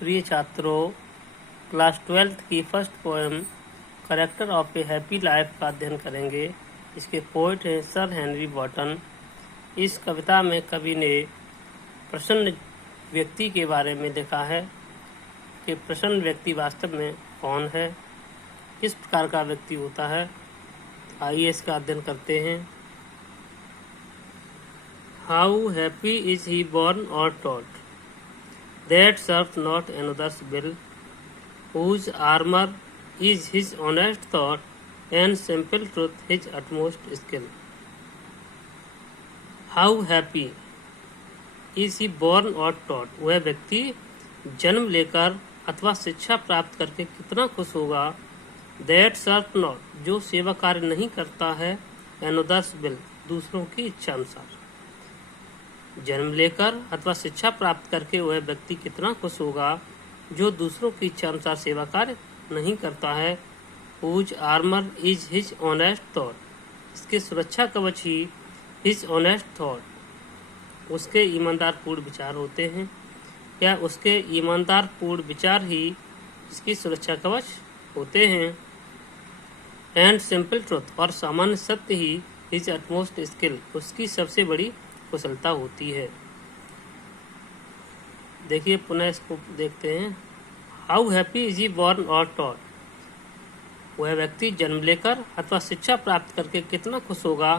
प्रिय छात्रों, class 12th की first poem character of A happy life का अध्ययन करेंगे। इसके पोइट हैं सर हेनरी वॉटन। इस कविता में कवि ने प्रसन्न व्यक्ति के बारे में लिखा है कि प्रसन्न व्यक्ति वास्तव में कौन है, किस प्रकार का व्यक्ति होता है। आइए इसका अध्ययन करते हैं। How happy is he born or taught, that serves not another's will, whose armor is his honest thought, and simple truth his utmost skill. How happy is he born or taught, वह व्यक्ति जन्म लेकर अथवा शिक्षा प्राप्त करके कितना खुश होगा। That serves not, जो सेवा कार्य नहीं करता है, another's will, दूसरों की इच्छा अनुसार। जन्म लेकर अथवा शिक्षा प्राप्त करके वह व्यक्ति कितना खुश होगा जो दूसरों की इच्छा अनुसार सेवा कार्य नहीं करता है। Whose armor is his honest thought, इसके सुरक्षा कवच ही his honest thought, उसके ईमानदार पूर्ण विचार होते हैं। क्या उसके ईमानदार पूर्ण विचार ही इसकी सुरक्षा कवच होते हैं। एंड सिंपल ट्रुथ, और सामान्य सत्य ही his utmost skill, उसकी सबसे बड़ी कुशलता होती है। देखिए पुनः इसको देखते हैं। How happy is he born और taught, वह व्यक्ति जन्म लेकर अथवा शिक्षा प्राप्त करके कितना खुश होगा।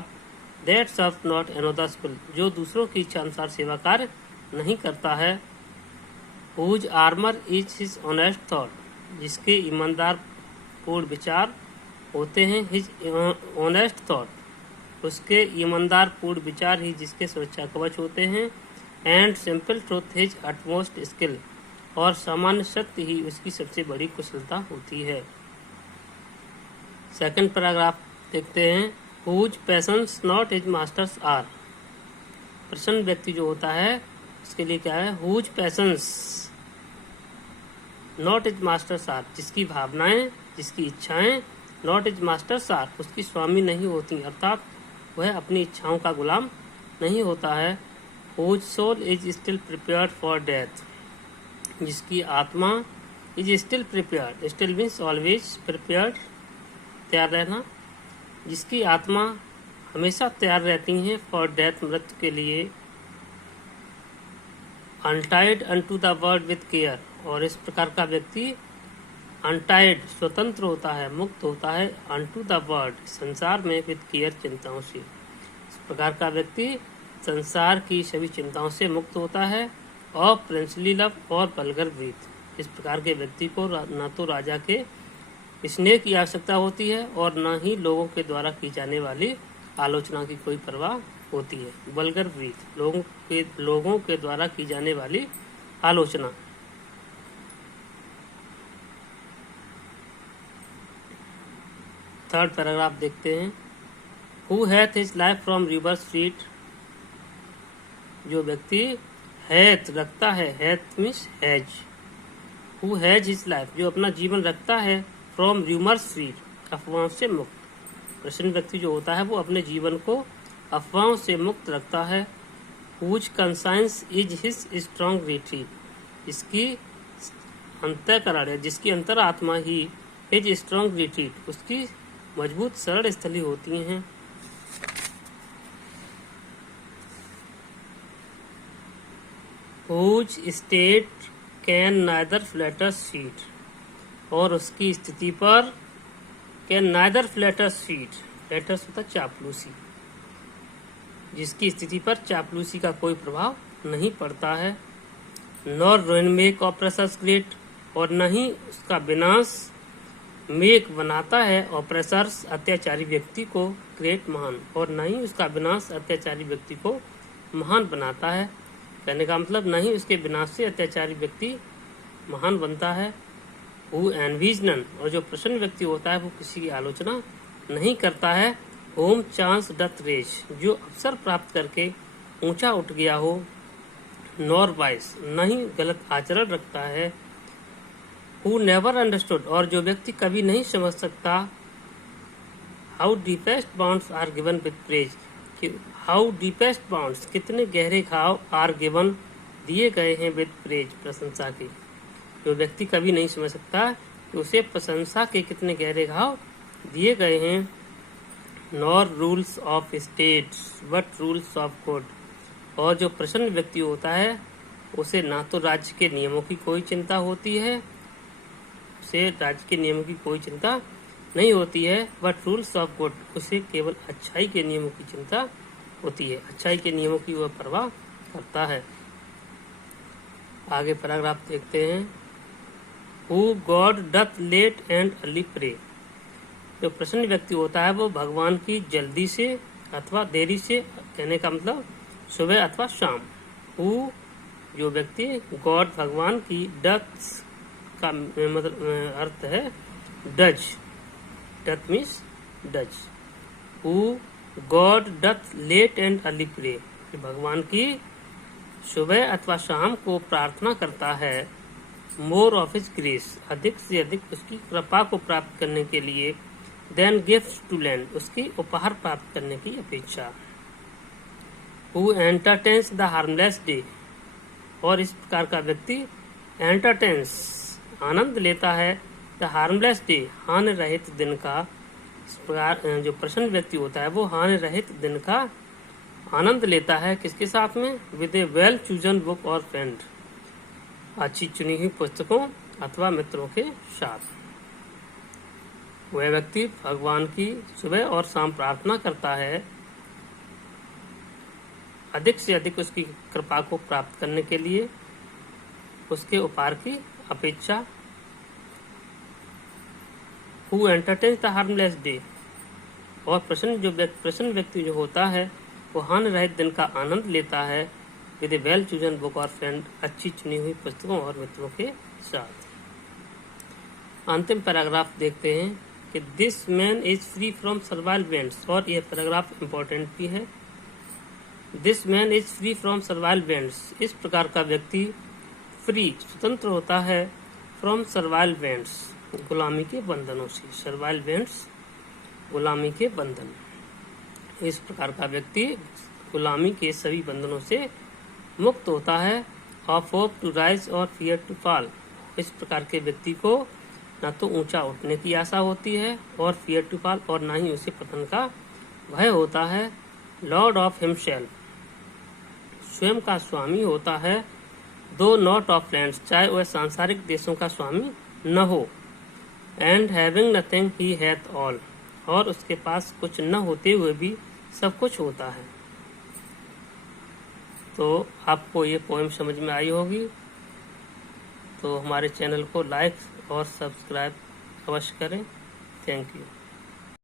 That serves not another's will, जो दूसरों की इच्छा अनुसार सेवा कार्य नहीं करता है। Whose armor is his honest thought, जिसके ईमानदार पूर्ण विचार होते हैं। His honest thought, उसके ईमानदार पूर्ण विचार ही जिसके सुरक्षा कवच होते हैं। And simple truth his utmost skill, और सामान्य सत्य ही उसकी सबसे बड़ी कुशलता होती है। सेकंड पैराग्राफ देखते हैं। Whose passions not his masters are, प्रसन्न व्यक्ति जो होता है उसके लिए क्या है। Whose passions not his masters are, जिसकी भावनाएं, जिसकी इच्छाएं नॉट हिज मास्टर्स आर, उसकी स्वामी नहीं होती, अर्थात वह अपनी इच्छाओं का गुलाम नहीं होता है। Whose soul is still prepared for death, जिसकी आत्मा is still prepared, still means always prepared, तैयार रहना, जिसकी आत्मा हमेशा तैयार रहती हैं for death, मृत्यु के लिए। Untied unto the world with care, और इस प्रकार का व्यक्ति अनटाइड स्वतंत्र होता है, मुक्त होता है। अनटू द वर्ल्ड, संसार में विद केयर, चिंताओं से। इस प्रकार का व्यक्ति संसार की सभी चिंताओं से मुक्त होता है। और प्रिंसली लव और वल्गर ब्रीथ, इस प्रकार के व्यक्ति को न तो राजा के स्नेह की आवश्यकता होती है और न ही लोगों के द्वारा की जाने वाली आलोचना की कोई परवाह होती है। वल्गर ब्रीथ, लोगों के द्वारा की जाने वाली आलोचना। थर्ड पैराग्राफ देखते हैं। Who hath his life from river street, जो व्यक्ति हैथ रखता है, hath means has, who has his life, जो अपना जीवन रखता है फ्रॉम र्यूमर स्ट्रीट, अफवाहों से मुक्त। प्रसन्न व्यक्ति जो होता है वो अपने जीवन को अफवाहों से मुक्त रखता है। Whose conscience is his strong retreat, इसकी अंतःकरण, जिसकी अंतर आत्मा ही हिज स्ट्रॉन्ग रिट्रीट, उसकी मजबूत शरण स्थली होती हैं। Whose state can neither flatter cheat, और उसकी स्थिति पर can neither flatter cheat, flatter होता चापलूसी, जिसकी स्थिति पर चापलूसी का कोई प्रभाव नहीं पड़ता है। Nor ruin make oppressors great, और न ही उसका विनाश मेक बनाता है ऑपरेसर्स, अत्याचारी व्यक्ति को, ग्रेट महान, और न ही उसका विनाश अत्याचारी व्यक्ति को महान बनाता है। कहने का मतलब न ही उसके विनाश से अत्याचारी व्यक्ति महान बनता है। हु एनवीज नन, और जो प्रसन्न व्यक्ति होता है वो किसी की आलोचना नहीं करता है। होम चांस डथ रेस, जो अवसर प्राप्त करके ऊंचा उठ गया हो। नॉर वाइस, न ही गलत आचरण रखता है। Who never understood, और जो व्यक्ति कभी नहीं समझ सकता। How deepest bonds are given with praise, कि how deepest bonds, कितने गहरे घाव are given, दिए गए हैं with praise, प्रशंसा के। जो व्यक्ति कभी नहीं समझ सकता कि उसे प्रशंसा के कितने गहरे घाव दिए गए हैं। Nor rules of states but rules of God. और जो प्रसन्न व्यक्ति होता है उसे ना तो राज्य के नियमों की कोई चिंता होती है, उसे राज्य के नियमों की कोई चिंता नहीं होती है, बट रूल्स ऑफ गॉड, उसे केवल अच्छाई के नियमों की चिंता होती है, अच्छाई के नियमों की वह परवाह करता है। आगे पैराग्राफ देखते हैं। Who God doth late and early pray. जो प्रसन्न व्यक्ति होता है वो भगवान की जल्दी से अथवा देरी से, कहने का मतलब सुबह अथवा शाम। हु जो व्यक्ति, गॉड भगवान की, डथ का मतलब अर्थ है does, doth means does. Who God doth late and early pray. भगवान की सुबह अथवा शाम को प्रार्थना करता है। मोर ऑफ हिज ग्रेस, अधिक से अधिक उसकी कृपा को प्राप्त करने के लिए। देन गिफ्ट टू लैंड, उसकी उपहार प्राप्त करने की अपेक्षा। Who entertains the harmless day. और इस प्रकार का व्यक्ति एंटरटेन्स आनंद लेता है द हार्मलेस डे, हानि रहित दिन का। इस प्रकार जो प्रसन्न व्यक्ति होता है वो हानि रहित दिन का आनंद लेता है। किसके साथ में? With A well chosen book और फ्रेंड, अच्छी चुनी हुई पुस्तकों अथवा मित्रों के साथ। वह व्यक्ति भगवान की सुबह और शाम प्रार्थना करता है अधिक से अधिक उसकी कृपा को प्राप्त करने के लिए, उसके उपहार की अपेक्षा। Who entertains the harmless day. और प्रसन्न व्यक्ति जो होता है वो हानि रहित दिन का आनंद लेता है with A well chosen book और फ्रेंड, अच्छी चुनी हुई पुस्तकों और मित्रों के साथ। अंतिम पैराग्राफ देखते हैं कि this man is free from survival bands. और यह पैराग्राफ इम्पोर्टेंट भी है। This man is free from survival bands. इस प्रकार का व्यक्ति फ्री, स्वतंत्र होता है, फ्रॉम सर्वाइवल बैंड्स, गुलामी के बंधनों से। सर्वाइवल बैंड्स, गुलामी के बंधन। इस प्रकार का व्यक्ति गुलामी के सभी बंधनों से मुक्त होता है। ऑफ होप टू राइज और फियर टू फॉल। इस प्रकार के व्यक्ति को न तो ऊंचा उठने की आशा होती है और फियर टू फॉल, और न ही उसे पतन का भय होता है। लॉर्ड ऑफ हिमसेल्फ, स्वयं का स्वामी होता है। दो नॉट ऑफ लैंड्स, चाहे वह सांसारिक देशों का स्वामी न हो। And having nothing he hath all, और उसके पास कुछ न होते हुए भी सब कुछ होता है। तो आपको ये पोएम समझ में आई होगी, तो हमारे चैनल को लाइक और सब्सक्राइब अवश्य करें। Thank you.